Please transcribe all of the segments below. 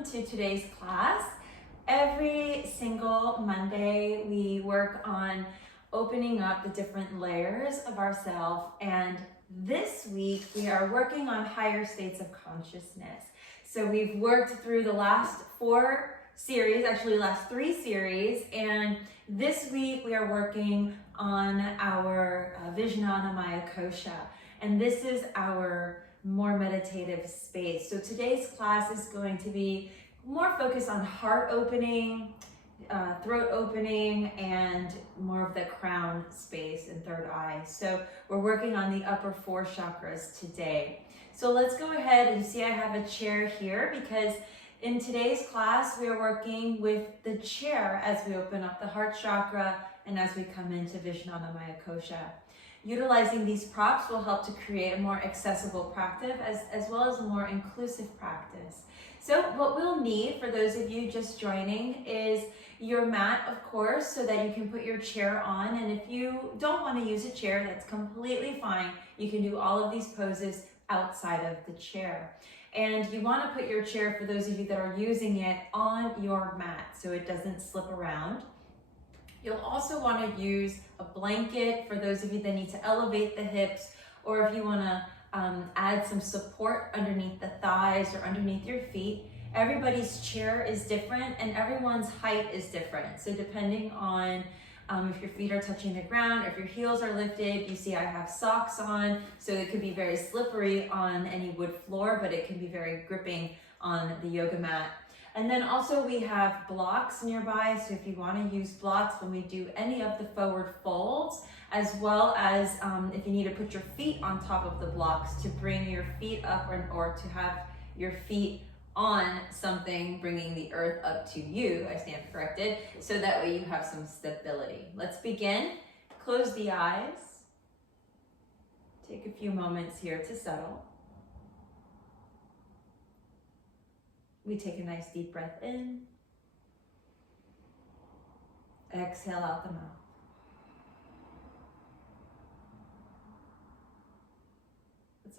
welcome to today's class. Every single Monday we work on opening up the different layers of ourselves, and this week we are working on higher states of consciousness. So we've worked through the last four series, actually last three series, and this week we are working on our Vikrasana Maya Kosha, and this is our more meditative space. So today's class is going to be more focused on heart opening, throat opening, and more of the crown space and third eye. So we're working on the upper four chakras today. So let's go ahead and see, I have a chair here because in today's class we are working with the chair as we open up the heart chakra and as we come into Vikrasana Maya Kosha. Utilizing these props will help to create a more accessible practice as well as a more inclusive practice. So what we'll need for those of you just joining is your mat, of course, so that you can put your chair on. And if you don't want to use a chair, that's completely fine. You can do all of these poses outside of the chair. And you want to put your chair, for those of you that are using it, on your mat so it doesn't slip around. You'll also want to use a blanket for those of you that need to elevate the hips, or if you want to add some support underneath the thighs or underneath your feet. Everybody's chair is different and everyone's height is different. So depending on if your feet are touching the ground, or if your heels are lifted, you see I have socks on, so it could be very slippery on any wood floor, but it can be very gripping on the yoga mat. And then also we have blocks nearby, so if you want to use blocks when we do any of the forward folds, as well as if you need to put your feet on top of the blocks to bring your feet up, or to have your feet on something, bringing the earth up to you, I stand corrected, so that way you have some stability. Let's begin. Close the eyes. Take a few moments here to settle. We take a nice deep breath in. Exhale out the mouth.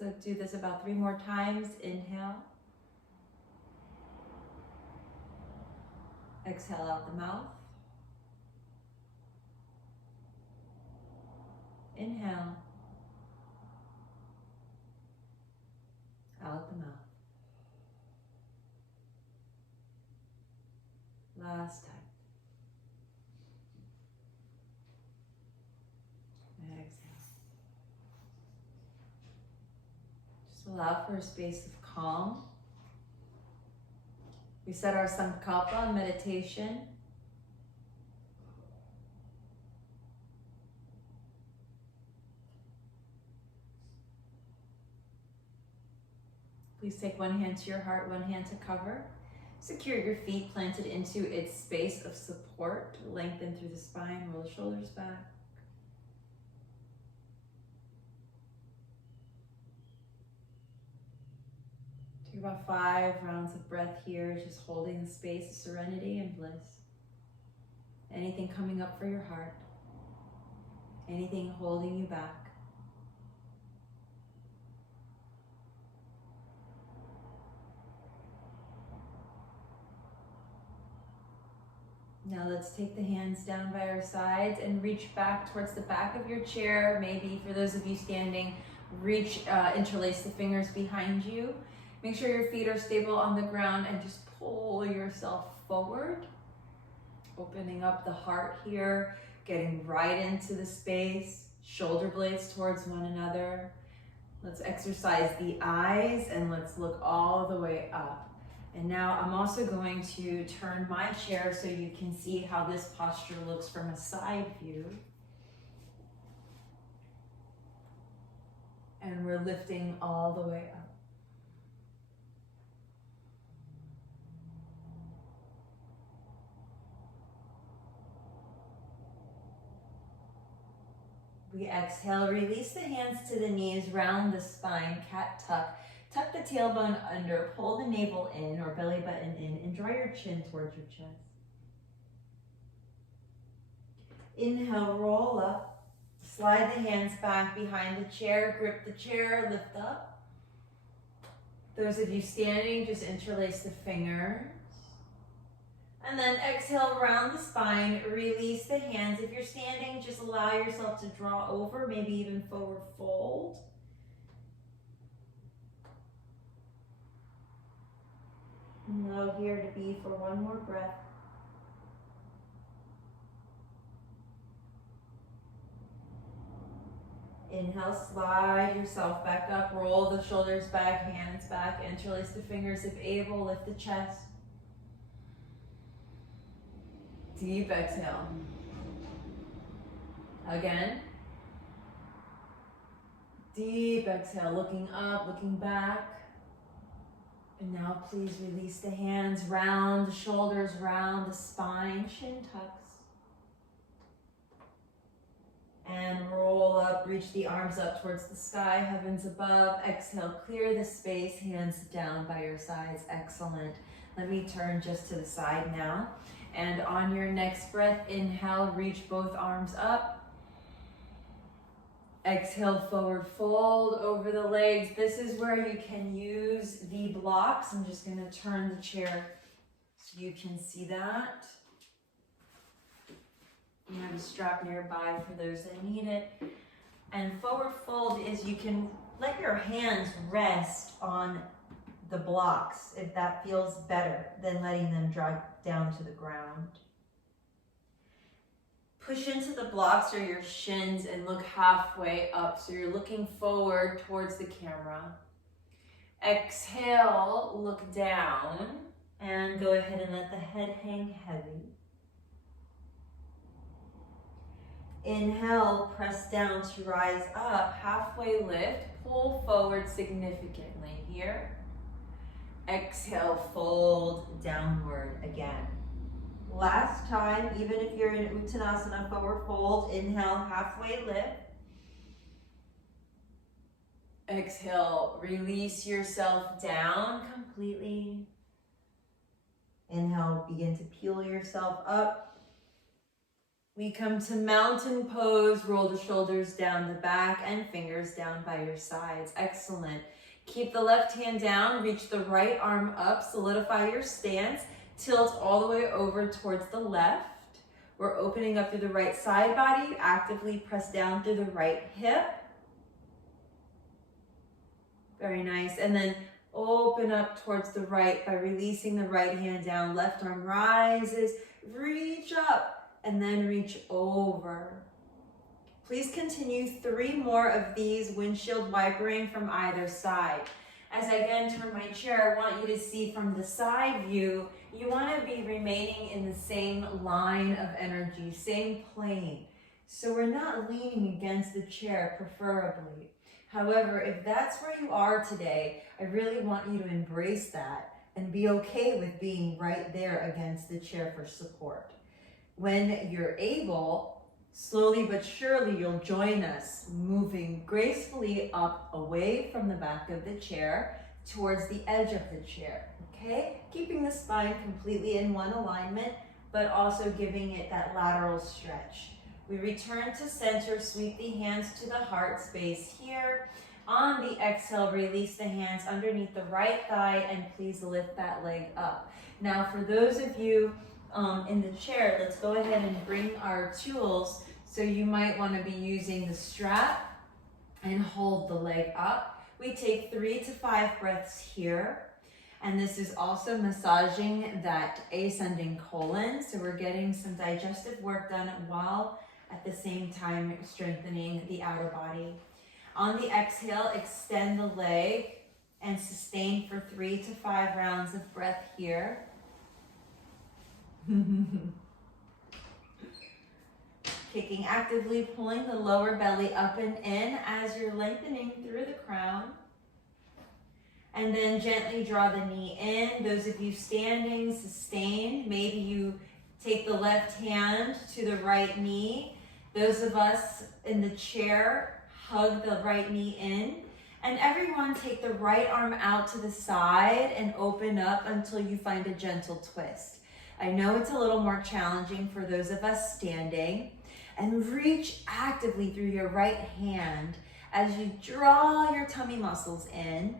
Let's do this about 3 more times. Inhale. Exhale out the mouth. Inhale. Out the mouth. Last time. Exhale. Just allow for a space of calm. We set our sankalpa in meditation. Please take one hand to your heart, one hand to cover. Secure your feet planted into its space of support. Lengthen through the spine, roll the shoulders back. Take about 5 rounds of breath here, just holding the space of serenity and bliss. Anything coming up for your heart? Anything holding you back? Now let's take the hands down by our sides and reach back towards the back of your chair. Maybe for those of you standing, interlace the fingers behind you. Make sure your feet are stable on the ground and just pull yourself forward. Opening up the heart here, getting right into the space, shoulder blades towards one another. Let's exercise the eyes and let's look all the way up. And now I'm also going to turn my chair so you can see how this posture looks from a side view. And we're lifting all the way up. We exhale, release the hands to the knees, round the spine, cat tuck. Tuck the tailbone under, pull the navel in or belly button in, and draw your chin towards your chest. Inhale, roll up. Slide the hands back behind the chair, grip the chair, lift up. Those of you standing, just interlace the fingers. And then exhale, round the spine, release the hands. If you're standing, just allow yourself to draw over, maybe even forward fold. Allow here to be for one more breath. Inhale, slide yourself back up, roll the shoulders back, hands back, interlace the fingers if able, lift the chest. Deep exhale. Again. Deep exhale, looking up, looking back. And now please release the hands, round the shoulders, round the spine, chin tucks. And roll up, reach the arms up towards the sky, heavens above. Exhale, clear the space, hands down by your sides. Excellent. Let me turn just to the side now. And on your next breath, inhale, reach both arms up. Exhale, forward fold over the legs. This is where you can use the blocks. I'm just going to turn the chair so you can see that. You have a strap nearby for those that need it. And forward fold is you can let your hands rest on the blocks if that feels better than letting them drop down to the ground. Push into the blocks or your shins and look halfway up. So you're looking forward towards the camera. Exhale, look down and go ahead and let the head hang heavy. Inhale, press down to rise up, halfway lift, pull forward significantly here. Exhale, fold downward again. Last time, even if you're in Uttanasana, forward fold, inhale, halfway lift. Exhale, release yourself down completely. Inhale, begin to peel yourself up. We come to mountain pose, roll the shoulders down the back and fingers down by your sides. Excellent. Keep the left hand down, reach the right arm up, solidify your stance, tilt all the way over towards the left. We're opening up through the right side body, actively press down through the right hip. Very nice. And then open up towards the right by releasing the right hand down. Left arm rises, reach up. And then reach over. Please continue 3 more of these, windshield wipering from either side. As I again turn my chair, I want you to see from the side view, you want to be remaining in the same line of energy, same plane. So we're not leaning against the chair, preferably. However, if that's where you are today, I really want you to embrace that and be okay with being right there against the chair for support. When you're able, slowly but surely you'll join us, moving gracefully up away from the back of the chair towards the edge of the chair, okay? Keeping the spine completely in one alignment, but also giving it that lateral stretch. We return to center, sweep the hands to the heart space here. On the exhale, release the hands underneath the right thigh and please lift that leg up. Now for those of you in the chair, let's go ahead and bring our tools. So you might want to be using the strap and hold the leg up. We take 3 to 5 breaths here. And this is also massaging that ascending colon. So we're getting some digestive work done while at the same time strengthening the outer body. On the exhale, extend the leg and sustain for 3 to 5 rounds of breath here. Kicking actively, pulling the lower belly up and in as you're lengthening through the crown. And then gently draw the knee in. Those of you standing, sustained. Maybe you take the left hand to the right knee. Those of us in the chair, hug the right knee in. And everyone take the right arm out to the side and open up until you find a gentle twist. I know it's a little more challenging for those of us standing. And reach actively through your right hand as you draw your tummy muscles in.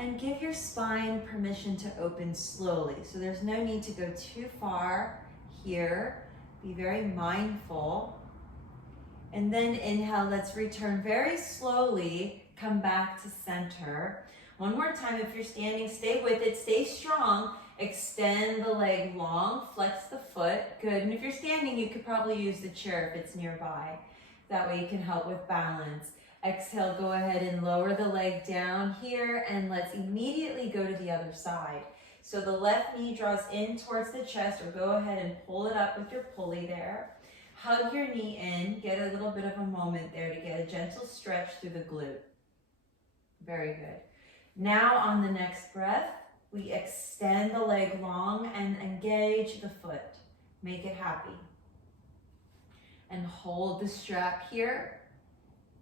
And give your spine permission to open slowly. So there's no need to go too far here. Be very mindful. And then inhale, let's return very slowly. Come back to center. One more time, if you're standing, stay with it, stay strong. Extend the leg long, flex the foot. Good. And if you're standing, you could probably use the chair if it's nearby. That way you can help with balance. Exhale, go ahead and lower the leg down here, and let's immediately go to the other side. So the left knee draws in towards the chest, or go ahead and pull it up with your pulley there. Hug your knee in, get a little bit of a moment there to get a gentle stretch through the glute. Very good. Now on the next breath, we extend the leg long and engage the foot. Make it happy. And hold the strap here.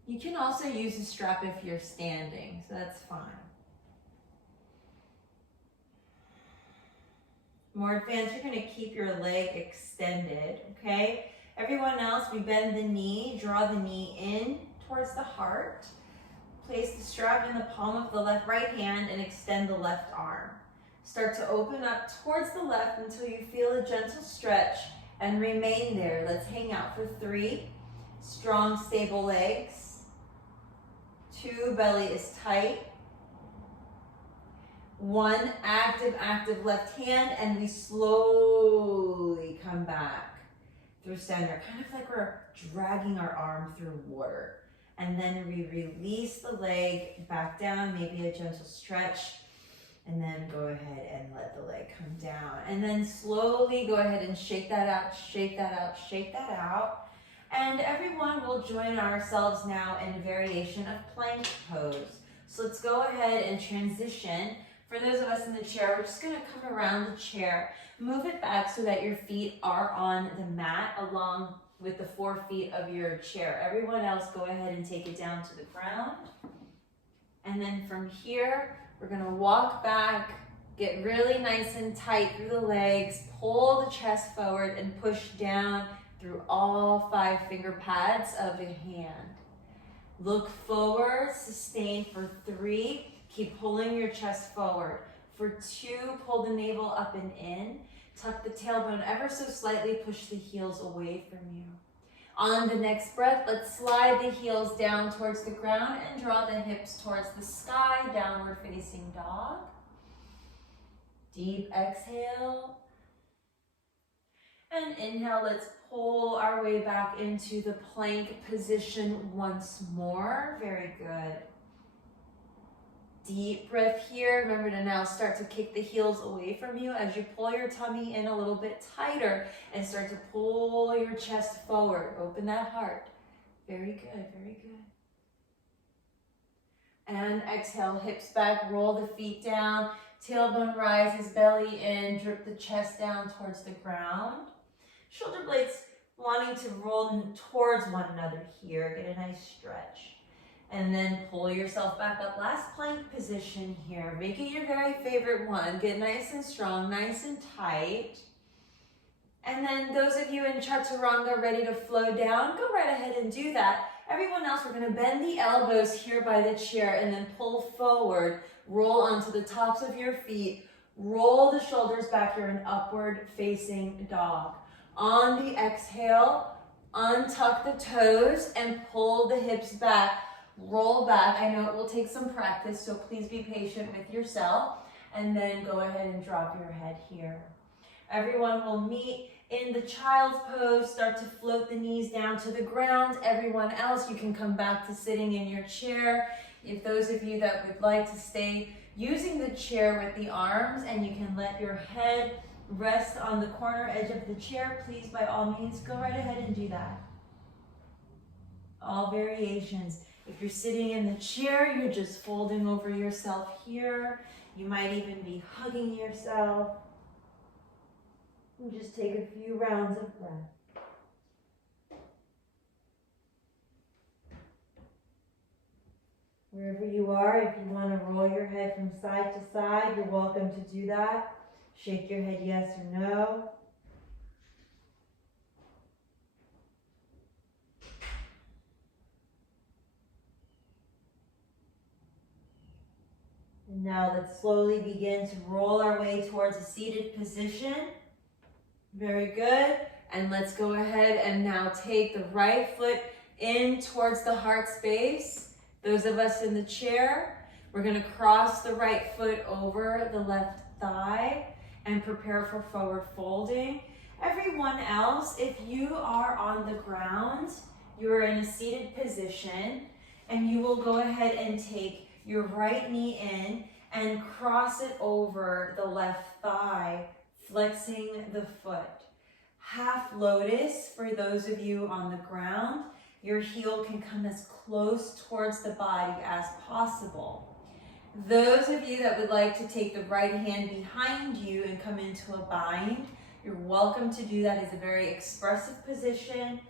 You can also use the strap if you're standing, so that's fine. More advanced, you're gonna keep your leg extended, okay? Everyone else, we bend the knee, draw the knee in towards the heart. Place the strap in the palm of the right hand and extend the left arm. Start to open up towards the left until you feel a gentle stretch and remain there. Let's hang out for 3. Strong, stable legs. 2, belly is tight. 1, active left hand, and we slowly come back through center, kind of like we're dragging our arm through water. And then we release the leg back down, maybe a gentle stretch, and then go ahead and let the leg come down. And then slowly go ahead and shake that out, shake that out, shake that out. And everyone will join ourselves now in a variation of plank pose. So let's go ahead and transition. For those of us in the chair, we're just gonna come around the chair, move it back so that your feet are on the mat along with the 4 feet of your chair. Everyone else, go ahead and take it down to the ground. And then from here, we're gonna walk back, get really nice and tight through the legs, pull the chest forward and push down through all 5 finger pads of the hand. Look forward, sustain for 3. Keep pulling your chest forward. For 2, pull the navel up and in. Tuck the tailbone ever so slightly, push the heels away from you. On the next breath, let's slide the heels down towards the ground and draw the hips towards the sky, downward facing dog. Deep exhale. And inhale, let's pull our way back into the plank position once more. Very good. Deep breath here. Remember to now start to kick the heels away from you as you pull your tummy in a little bit tighter and start to pull your chest forward. Open that heart. Very good, very good. And exhale, hips back, roll the feet down, tailbone rises, belly in, drip the chest down towards the ground. Shoulder blades wanting to roll towards one another here. Get a nice stretch. And then pull yourself back up. Last plank position here. Make it your very favorite one. Get nice and strong, nice and tight. And then those of you in chaturanga ready to flow down, go right ahead and do that. Everyone else, we're gonna bend the elbows here by the chair and then pull forward. Roll onto the tops of your feet. Roll the shoulders back here in upward facing dog. On the exhale, untuck the toes and pull the hips back. Roll back. I know it will take some practice, so please be patient with yourself. And then go ahead and drop your head here. Everyone will meet in the child's pose. Start to float the knees down to the ground. Everyone else, you can come back to sitting in your chair. If those of you that would like to stay using the chair with the arms, and you can let your head rest on the corner edge of the chair, please, by all means, go right ahead and do that. All variations. If you're sitting in the chair, you're just folding over yourself here. You might even be hugging yourself. And just take a few rounds of breath. Wherever you are, if you want to roll your head from side to side, you're welcome to do that. Shake your head yes or no. Now let's slowly begin to roll our way towards a seated position. Very good. And let's go ahead and now take the right foot in towards the heart space. Those of us in the chair, we're going to cross the right foot over the left thigh and prepare for forward folding. Everyone else, if you are on the ground, you're in a seated position, and you will go ahead and take your right knee in and cross it over the left thigh, flexing the foot. Half lotus for those of you on the ground. Your heel can come as close towards the body as possible. Those of you that would like to take the right hand behind you and come into a bind, you're welcome to do that. It's a very expressive position.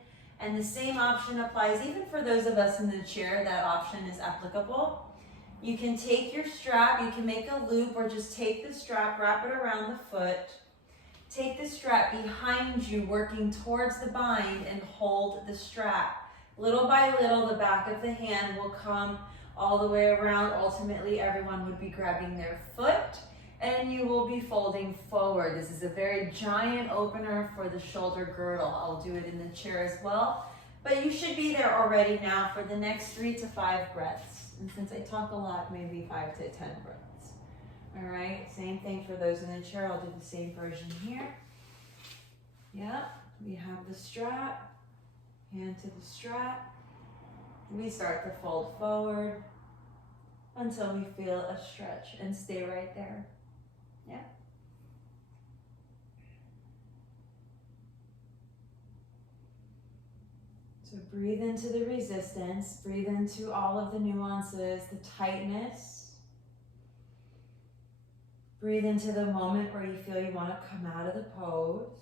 And the same option applies even for those of us in the chair. That option is applicable. You can take your strap, you can make a loop, or just take the strap, wrap it around the foot. Take the strap behind you, working towards the bind, and hold the strap. Little by little, the back of the hand will come all the way around. Ultimately, everyone would be grabbing their foot, and you will be folding forward. This is a very giant opener for the shoulder girdle. I'll do it in the chair as well, but you should be there already now for the next 3 to 5 breaths. And since I talk a lot, maybe 5 to 10 breaths. All right, same thing for those in the chair. I'll do the same version here. Yeah, we have the strap, hand to the strap. We start to fold forward until we feel a stretch, and stay right there. Yeah. So breathe into the resistance, breathe into all of the nuances, the tightness. Breathe into the moment where you feel you want to come out of the pose.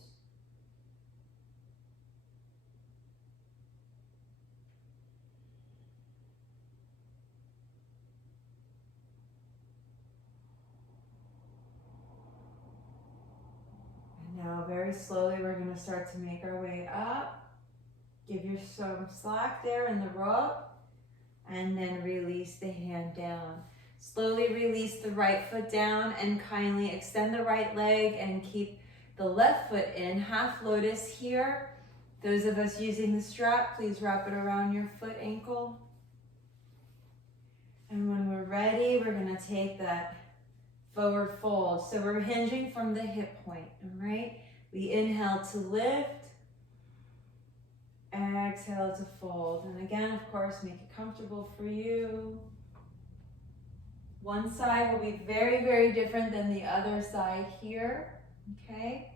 And now very slowly we're going to start to make our way up. Give yourself some slack there in the rope, and then release the hand down. Slowly release the right foot down and kindly extend the right leg and keep the left foot in. Half lotus here. Those of us using the strap, please wrap it around your foot ankle. And when we're ready, we're going to take that forward fold. So we're hinging from the hip point, all right? We inhale to lift. Exhale to fold. And again, of course, make it comfortable for you. One side will be very, very different than the other side here, okay?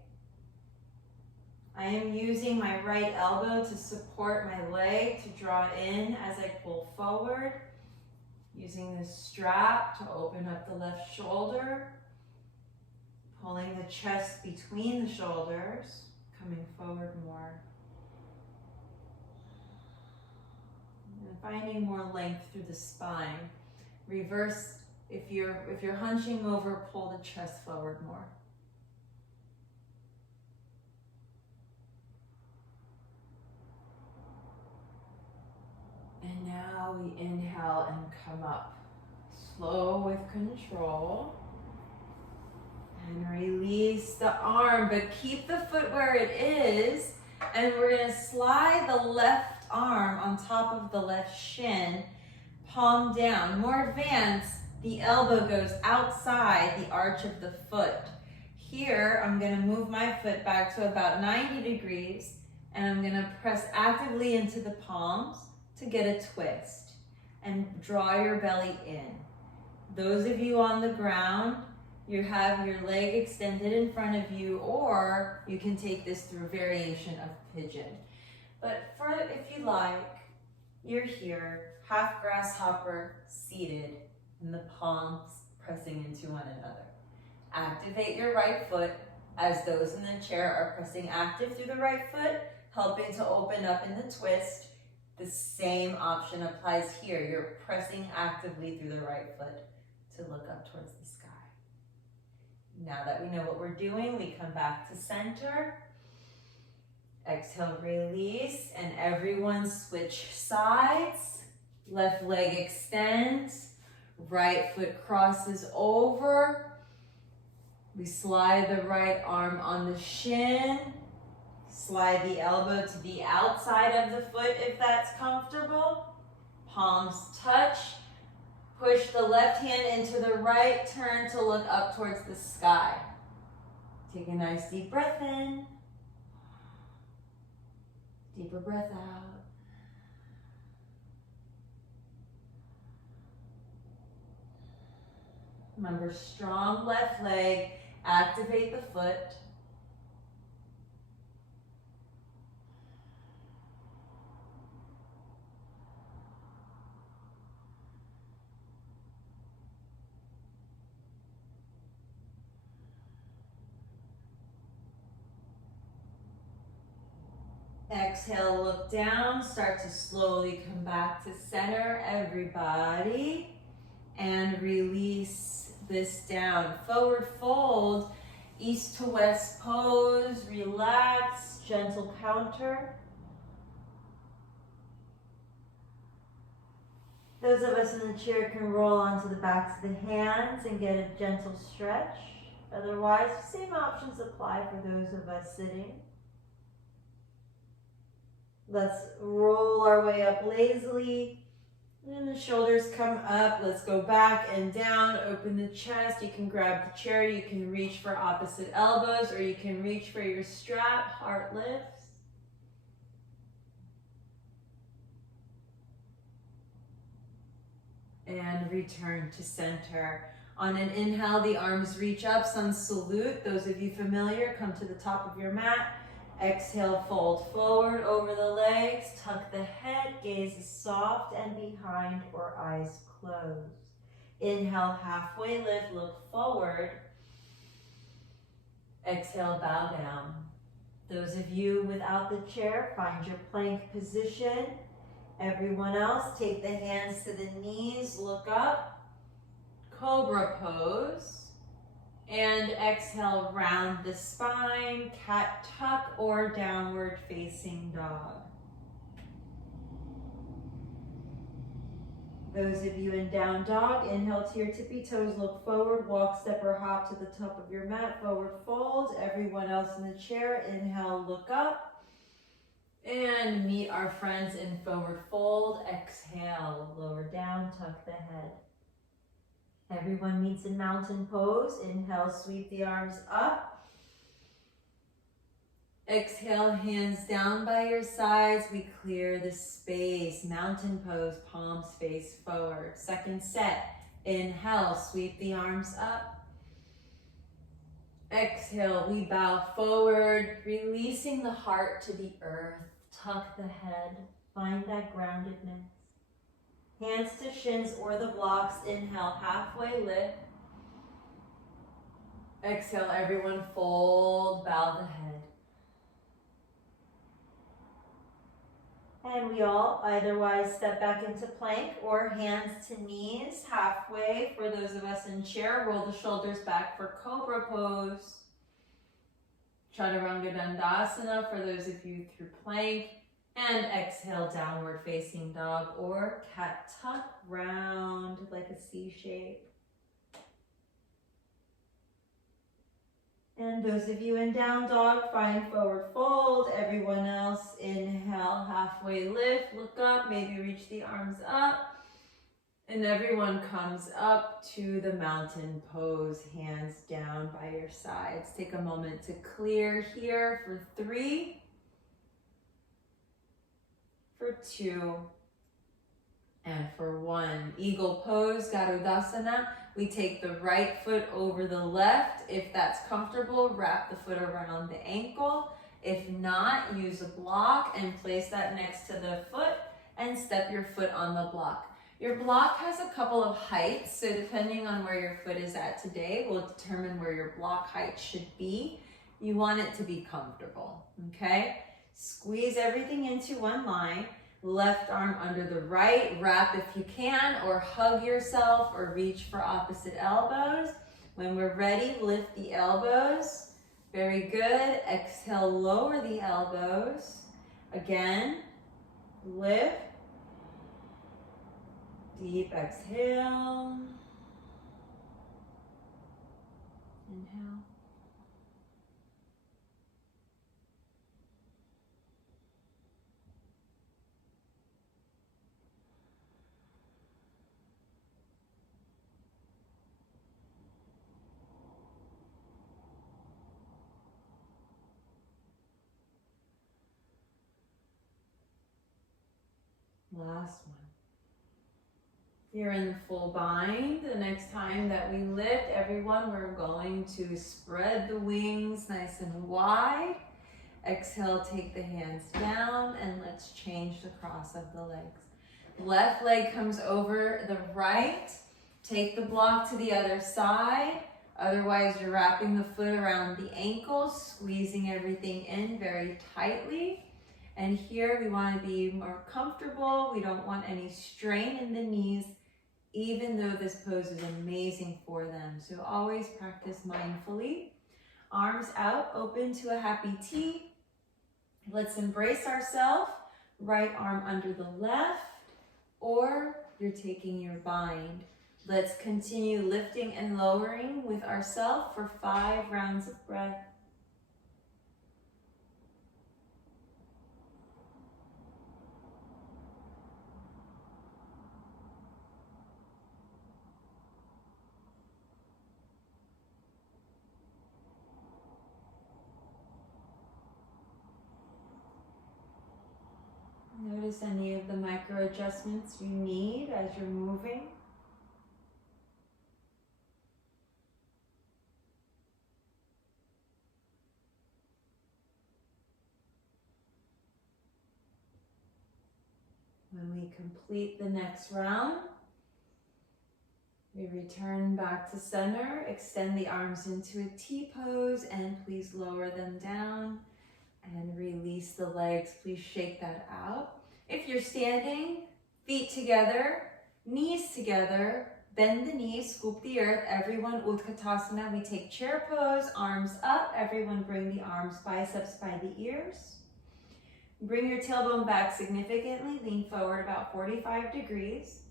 I am using my right elbow to support my leg, to draw in as I pull forward. Using this strap to open up the left shoulder. Pulling the chest between the shoulders, coming forward more. Finding more length through the spine. Reverse, if you're hunching over, pull the chest forward more. And now we inhale and come up. Slow with control. And release the arm, but keep the foot where it is. And we're going to slide the left arm on top of the left shin, palm down. More advanced, the elbow goes outside the arch of the foot. Here, I'm going to move my foot back to about 90 degrees, and I'm going to press actively into the palms to get a twist, and draw your belly in. Those of you on the ground, you have your leg extended in front of you, or you can take this through a variation of pigeon. But if you like, you're here, half grasshopper, seated, and the palms pressing into one another. Activate your right foot as those in the chair are pressing active through the right foot, helping to open up in the twist. The same option applies here. You're pressing actively through the right foot to look up towards the sky. Now that we know what we're doing, we come back to center. Exhale, release, and everyone switch sides. Left leg extends. Right foot crosses over. We slide the right arm on the shin. Slide the elbow to the outside of the foot if that's comfortable. Palms touch. Push the left hand into the right. Turn to look up towards the sky. Take a nice deep breath in. Deeper breath out. Remember, strong left leg. Activate the foot. Exhale, look down, start to slowly come back to center, everybody, and release this down. Forward fold, east to west pose, relax, gentle counter. Those of us in the chair can roll onto the backs of the hands and get a gentle stretch. Otherwise, same options apply for those of us sitting. Let's roll our way up lazily. And the shoulders come up. Let's go back and down. Open the chest. You can grab the chair. You can reach for opposite elbows, or you can reach for your strap. Heart lifts. And return to center. On an inhale, the arms reach up, sun salute. Those of you familiar, come to the top of your mat. Exhale, fold forward over the legs, tuck the head, gaze is soft and behind or eyes closed. Inhale, halfway lift, look forward. Exhale, bow down. Those of you without the chair, find your plank position. Everyone else, take the hands to the knees, look up. Cobra pose. And exhale, round the spine, cat tuck or downward facing dog. Those of you in down dog, inhale to your tippy toes, look forward, walk, step or hop to the top of your mat, forward fold. Everyone else in the chair, inhale, look up. And meet our friends in forward fold. Exhale, lower down, tuck the head. Everyone meets in mountain pose. Inhale, sweep the arms up. Exhale, hands down by your sides. We clear the space. Mountain pose, palms face forward. Second set. Inhale, sweep the arms up. Exhale, we bow forward, releasing the heart to the earth. Tuck the head. Find that groundedness. Hands to shins or the blocks. Inhale, halfway lift. Exhale, everyone fold, bow the head. And we all eitherwise step back into plank or hands to knees, halfway. For those of us in chair, roll the shoulders back for cobra pose. Chaturanga Dandasana for those of you through plank. And exhale, downward facing dog or cat tuck, round like a C shape. And those of you in down dog, find forward fold. Everyone else, inhale, halfway lift, look up, maybe reach the arms up. And everyone comes up to the mountain pose, hands down by your sides. Take a moment to clear here for 3. For 2, and for 1. Eagle pose, Garudasana. We take the right foot over the left. If that's comfortable, wrap the foot around the ankle. If not, use a block and place that next to the foot and step your foot on the block. Your block has a couple of heights, so depending on where your foot is at today will determine where your block height should be. You want it to be comfortable, okay? Squeeze everything into one line. Left arm under the right. Wrap if you can, or hug yourself, or reach for opposite elbows. When we're ready, lift the elbows. Very good. Exhale, lower the elbows. Again, lift. Deep exhale. Inhale. Last one. You're in full bind. The next time that we lift, everyone, we're going to spread the wings nice and wide. Exhale, take the hands down, and let's change the cross of the legs. Left leg comes over the right. Take the block to the other side. Otherwise, you're wrapping the foot around the ankles, squeezing everything in very tightly. And here we want to be more comfortable. We don't want any strain in the knees, even though this pose is amazing for them. So always practice mindfully. Arms out, open to a happy T. Let's embrace ourselves. Right arm under the left, or you're taking your bind. Let's continue lifting and lowering with ourselves for 5 rounds of breath. Notice any of the micro adjustments you need as you're moving. When we complete the next round, we return back to center, extend the arms into a T pose, and please lower them down and release the legs. Please shake that out. If you're standing, feet together, knees together, bend the knees, scoop the earth. Everyone, Utkatasana, we take chair pose, arms up. Everyone bring the arms, biceps by the ears. Bring your tailbone back significantly, lean forward about 45 degrees.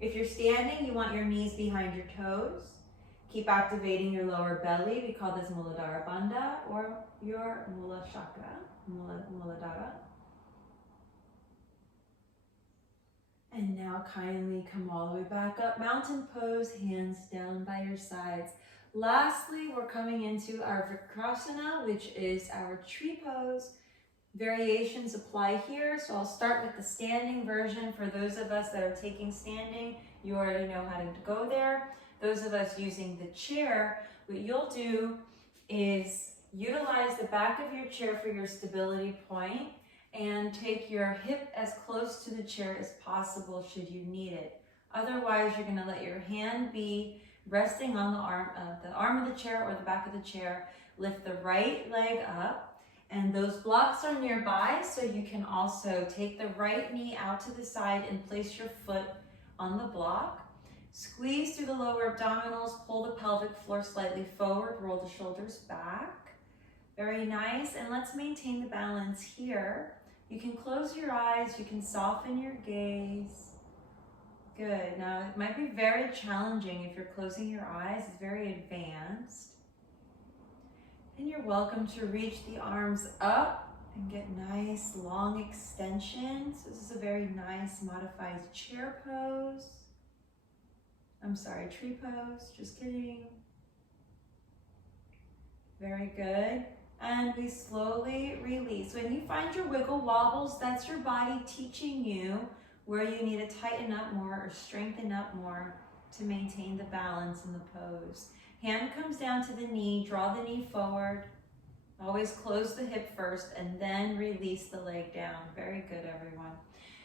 If you're standing, you want your knees behind your toes. Keep activating your lower belly. We call this Muladhara Bandha or your Mula Chakra, Muladhara. And now kindly come all the way back up. Mountain pose, hands down by your sides. Lastly, we're coming into our Vikrasana, which is our tree pose. Variations apply here, so I'll start with the standing version. For those of us that are taking standing, you already know how to go there. Those of us using the chair, what you'll do is utilize the back of your chair for your stability point and take your hip as close to the chair as possible should you need it. Otherwise, you're going to let your hand be resting on the arm of the chair or the back of the chair. Lift the right leg up, and those blocks are nearby, so you can also take the right knee out to the side and place your foot on the block. Squeeze through the lower abdominals, pull the pelvic floor slightly forward, roll the shoulders back. Very nice, and let's maintain the balance here. You can close your eyes, you can soften your gaze. Good, now it might be very challenging if you're closing your eyes, it's very advanced. And you're welcome to reach the arms up and get nice long extensions. This is a very nice modified chair pose. Tree pose, just kidding. Very good. And we slowly release. When you find your wiggle wobbles, that's your body teaching you where you need to tighten up more or strengthen up more to maintain the balance in the pose. Hand comes down to the knee, draw the knee forward. Always close the hip first and then release the leg down. Very good, everyone.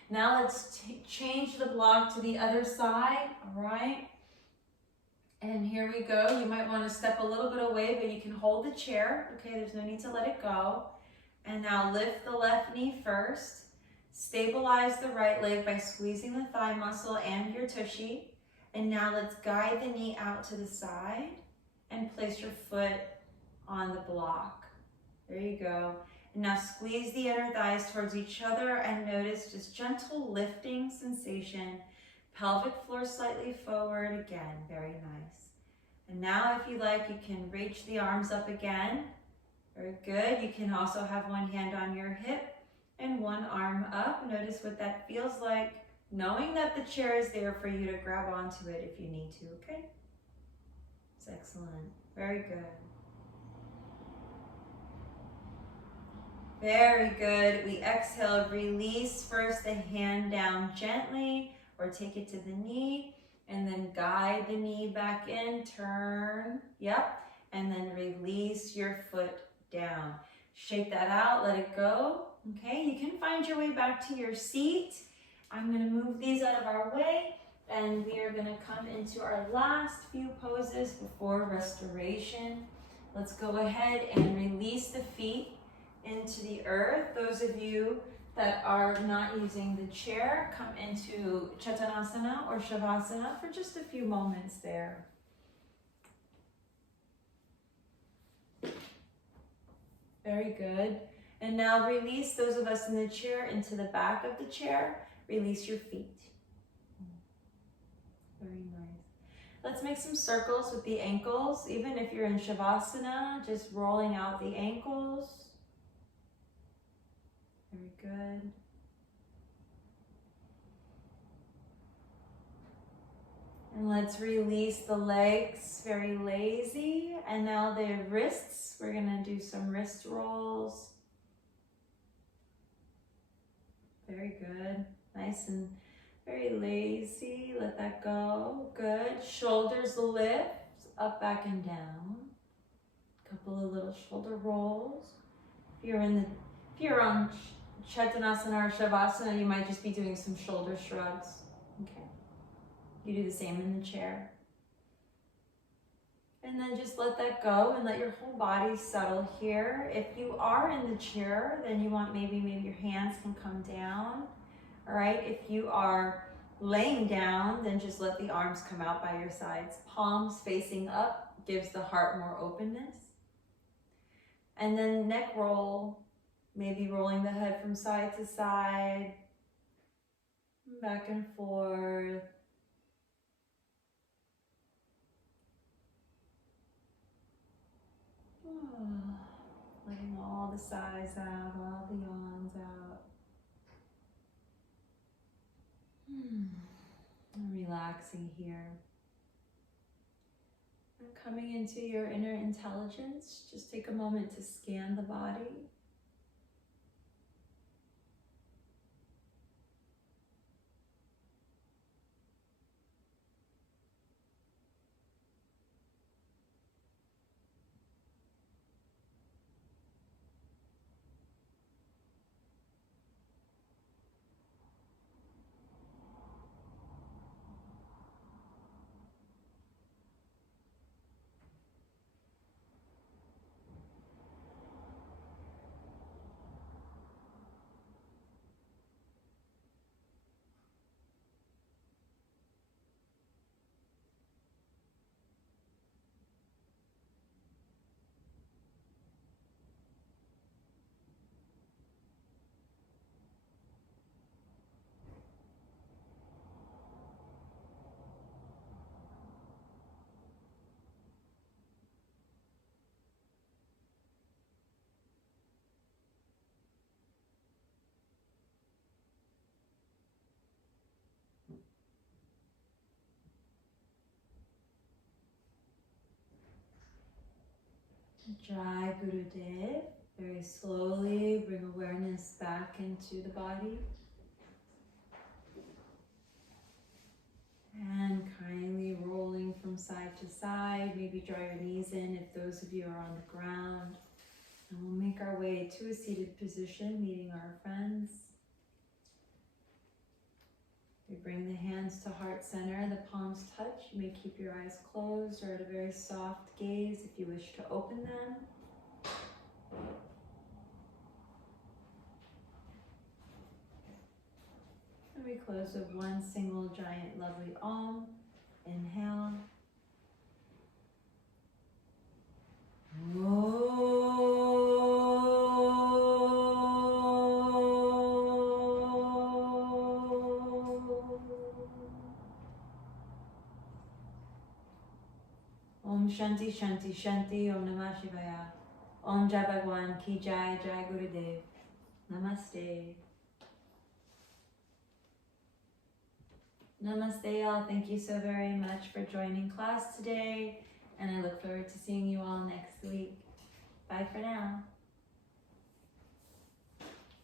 Now let's change the block to the other side, all right? And here we go. You might want to step a little bit away, but you can hold the chair. Okay, there's no need to let it go. And now lift the left knee first. Stabilize the right leg by squeezing the thigh muscle and your tushy. And now let's guide the knee out to the side and place your foot on the block. There you go. And now squeeze the inner thighs towards each other and notice just gentle lifting sensation. Pelvic floor slightly forward again, very nice. And now if you like, you can reach the arms up again. Very good. You can also have one hand on your hip and one arm up. Notice what that feels like, knowing that the chair is there for you to grab onto it if you need to, okay? It's excellent. Very good. Very good. We exhale, release first the hand down gently or take it to the knee and then guide the knee back in, turn, yep, and then release your foot down. Shake that out, let it go, okay? You can find your way back to your seat. I'm gonna move these out of our way and we are gonna come into our last few poses before restoration. Let's go ahead and release the feet into the earth. Those of you that are not using the chair, come into Chatanasana or Shavasana for just a few moments there. Very good. And now release those of us in the chair into the back of the chair. Release your feet. Very nice. Let's make some circles with the ankles. Even if you're in Shavasana, just rolling out the ankles. Very good. And let's release the legs, very lazy. And now the wrists, we're gonna do some wrist rolls. Very good. Nice and very lazy. Let that go. Good. Shoulders lift, up, back, and down. A couple of little shoulder rolls. If you're on Chatanasana or Shavasana, you might just be doing some shoulder shrugs. Okay. You do the same in the chair. And then just let that go and let your whole body settle here. If you are in the chair, then you want maybe your hands can come down. All right. If you are laying down, then just let the arms come out by your sides. Palms facing up gives the heart more openness. And then neck roll. Maybe rolling the head from side to side, back and forth. Letting all the sighs out, all the yawns out. And relaxing here. And coming into your inner intelligence, just take a moment to scan the body. Jai Gurudev. Very slowly bring awareness back into the body. And kindly rolling from side to side. Maybe draw your knees in if those of you are on the ground. And we'll make our way to a seated position, meeting our friends. We bring the hands to heart center, the palms touch. You may keep your eyes closed or at a very soft gaze if you wish to open them. And we close with one single giant lovely Om. Inhale. Shanti, Shanti, Shanti. Om Namah Shivaya. Om Jai Bhagwan Ki Jai, Jai Gurudev. Namaste. Namaste all. Thank you so very much for joining class today. And I look forward to seeing you all next week. Bye for now.